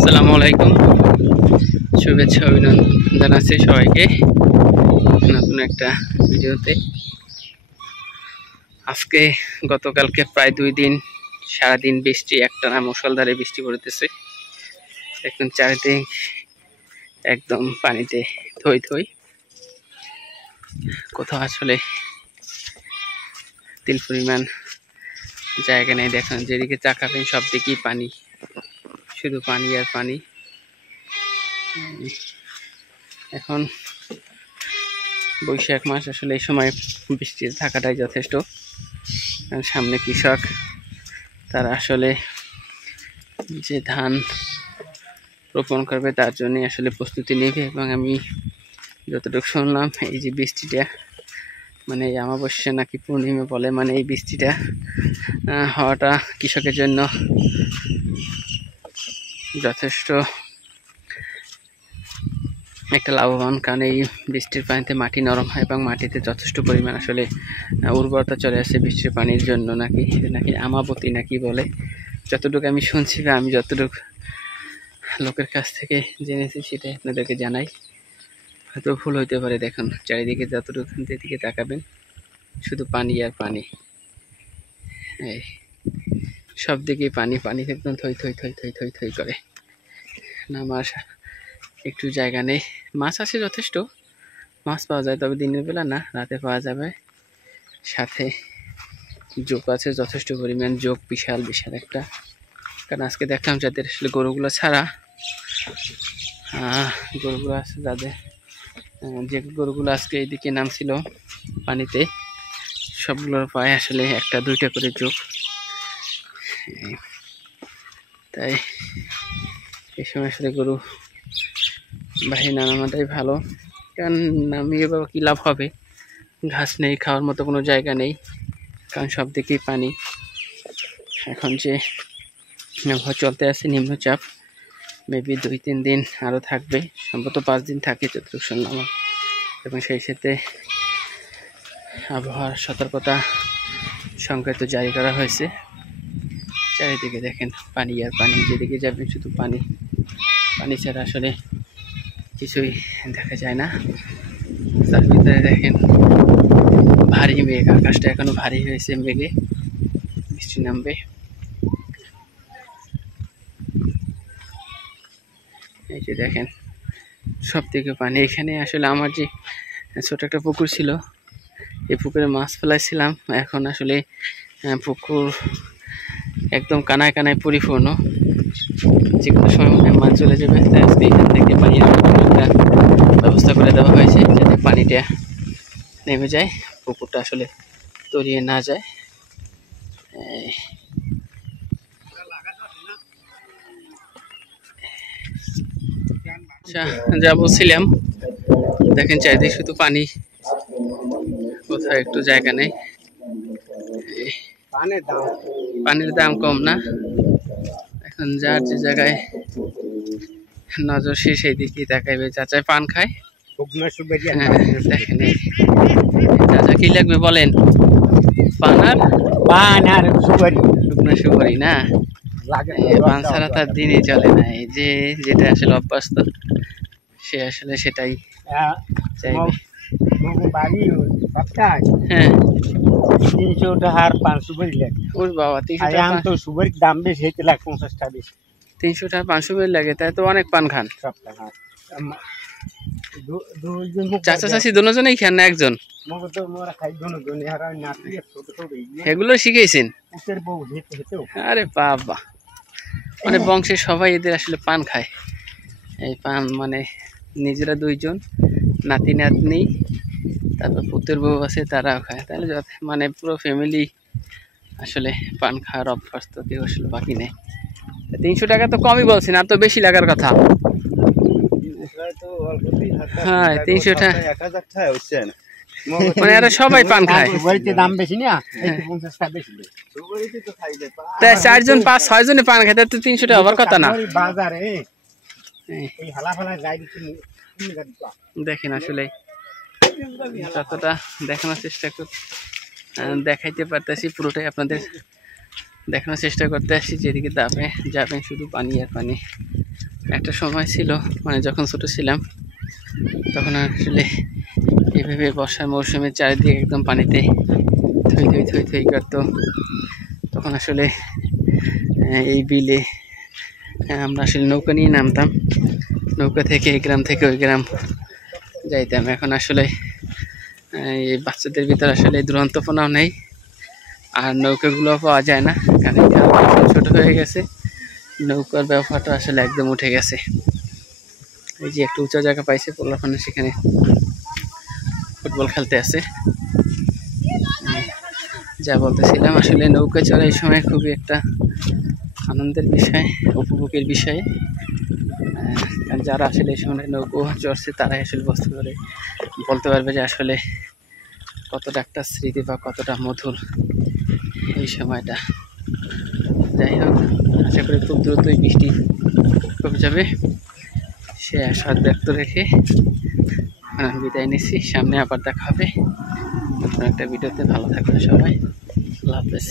আসসালামু আলাইকুম, শুভেচ্ছা অভিনন্দন জানাচ্ছি সবাইকে নতুন একটা ভিডিওতে। আজকে গতকালকে প্রায় 2 দিন সারাদিন বৃষ্টি, একটানা মুষলধারে বৃষ্টি পড়তেছে। এখন চারিদিক একদম পানিতে থই থই, কোথাও আসলে তিল পরিমাণ জায়গা নেই। দেখেন যেদিকে তাকাবেন সব দিকেই পানি, শুধু পানি আর পানি। এখন বৈশাখ মাস, আসলে এই সময় বৃষ্টি থাকাটাই যথেষ্ট। সামনে কৃষক, তারা আসলে যে ধান রোপণ করবে তার জন্য আসলে প্রস্তুতি নেবে। এবং আমি যতটুকু শুনলাম, এই যে বৃষ্টিটা মানে এই অমাবস্যা নাকি পূর্ণিমা বলে, মানে এই বৃষ্টিটা হওয়াটা কৃষকের জন্য যথেষ্ট একটা লাভবান। কারণ এই বৃষ্টির পানিতে মাটি নরম হয় এবং মাটিতে যথেষ্ট পরিমাণ আসলে উর্বরতা চলে আসে বৃষ্টির পানির জন্য। নাকি নাকি আমাবতী নাকি বলে, যতটুকু আমি শুনছি বা আমি যতটুকু লোকের কাছ থেকে জেনেছি সেটাই আপনাদেরকে জানাই। হয়তো ভুল হইতে পারে। দেখুন চারিদিকে যতটুকু যেদিকে তাকাবেন শুধু পানি আর পানি, এই সব দিকে পানি পানি, একদম থই থই থই থই থই থই করে। নামার একটু জায়গা নেই। মাছ আছে যথেষ্ট, মাছ পাওয়া যায়, তবে দিনের বেলা না, রাতে পাওয়া যাবে। সাথে যোগ আছে যথেষ্ট পরিমাণ, যোগ বিশাল বিশাল একটা। কারণ আজকে দেখলাম যাদের আসলে গরুগুলো ছাড়া, গরুগুলো আছে যাদের, যে গরুগুলো আজকে এইদিকে নামছিল পানিতে, সবগুলোর পায়ে আসলে একটা দুইটা করে যোগ। তাই এই সময় আসলে গরু বাহির না নামাটাই ভালো। কারণ নামিয়ে বাবা কী লাভ হবে, ঘাস নেই, খাওয়ার মতো কোনো জায়গা নেই, কারণ সব দিকেই পানি। এখন যে চলতে আছে নিম্নচাপ, মেবি 2-3 দিন আরও থাকবে, সম্ভবত 5 দিন থাকে যতটুকু শুনলাম। এবং সেই সাথে আবহাওয়ার সতর্কতা সংকেত জারি করা হয়েছে। চারিদিকে দেখেন পানি আর পানি, যেদিকে যাবেন শুধু পানি পানি ছাড়া আসলে কিছুই দেখা যায় না। তার ভিতরে দেখেন ভারী মেঘ, আকাশটা এখনো ভারী হয়েছে মেঘে, বৃষ্টি নামবে। এই যে দেখেন সব থেকে পানি। এখানে আসলে আমার যে ছোট একটা পুকুর ছিল, এই পুকুরে মাছ ফেলাইছিলাম, এখন আসলে পুকুর একদম কানায় কানায় পরিপূর্ণ, যে কোনো সময় মনে মাছ চলে যাবে। তাই আজকে এখান থেকে পানির একটা ব্যবস্থা করে দেওয়া হয়েছে, যাতে পানিটা নেমে যায়, পুকুরটা আসলে তলিয়ে না যায়। আচ্ছা, যা বলছিলাম, দেখেন চারিদিকে শুধু পানি, কোথাও একটু জায়গা নেই। পানির দাম কম না, এখন যার যে জায়গায় নজর সে সেই দিকেই তাকাইবে। চাচাই পান খায়, দেখেন চাচা কি লাগবে বলেন? পান আর শুকনো সুপারি না, পান ছাড়া তার দিনই চলে না। এই যে যেটা আসলে অভ্যস্ত সে আসলে সেটাই চাইবে। হ্যাঁ, 300 টাকা আর 500 করে লাগে। ওর বাবা, 300 টাকা তো সুপারির দাম বেশি, 1,50 টাকা বেশি। 300 টাকা 500 করে লাগে, তাই তো অনেক পান খান। চাচা চাচি দুজনেই খান না একজন? এগুলো শিখেছেন? আরে বাবা, মানে বংশের সবাই এদের আসলে পান খায়। এই পান মানে নিজেরা 2 জন, নাতি নাতনি, তারপর পুত্রের বউ আছে, তারাও খায়। তাহলে মানে পুরো ফ্যামিলি আসলে পান খাওয়ার অভ্যস্ত, কেউ আসলে বাকি নেই। 300 টাকা তো কমই বলছেন, আর তো বেশি লাগার কথা। হ্যাঁ, 300 টাকা মানে এরা সবাই পান খায়। দাম বেশি না, 50 টাকা বেশি। তাই 4 জন 5-6 জনে পান খায়, তো 300 টাকা হওয়ার কথা না। দেখেন আসলে যতটা দেখানোর চেষ্টা দেখাইতে পারতেছি, পুরোটাই আপনাদের দেখানোর চেষ্টা করতে আসছি। যেদিকে যাবেন শুধু পানি আর পানি। একটা সময় ছিল মানে যখন ছোট ছিলাম তখন আসলে এইভাবে বর্ষার মৌসুমে চারিদিকে একদম পানিতে থই থই থই থই করতো। তখন আসলে এই বিলে আমরা আসলে নৌকা নিয়ে নামতাম, নৌকা থেকে এই গ্রাম থেকে ওই গ্রাম যাইতাম। এখন আসলে এই বাচ্চাদের ভিতর আসলে দুরন্তপনাও নেই, আর নৌকাগুলো পাওয়া যায় না, কারণ ছোট হয়ে গেছে, নৌকার ব্যবহারটা আসলে একদম উঠে গেছে। এই যে একটা উঁচা জায়গা পাইছে পোলাপানে, সেখানে ফুটবল খেলতে আছে। যা বলতেছিলাম, আসলে নৌকা চড়া এই সময় খুবই একটা আনন্দের বিষয়, উপভোগের বিষয়। কারণ যারা আসলে এই সময় নৌকো চড়ছে তারাই আসলে বলতে পারবে যে আসলে কতটা একটা স্মৃতি বা কতটা মধুর এই সময়টা। যাই হোক, আশা করি খুব দ্রুতই বৃষ্টি কমে যাবে, সে আশা ব্যক্ত রেখে বিদায় নিচ্ছি। সামনে আবার দেখা হবে নতুন একটা ভিডিওতে। ভালো থাকবেন সবাই, আল্লাহ হাফেজ।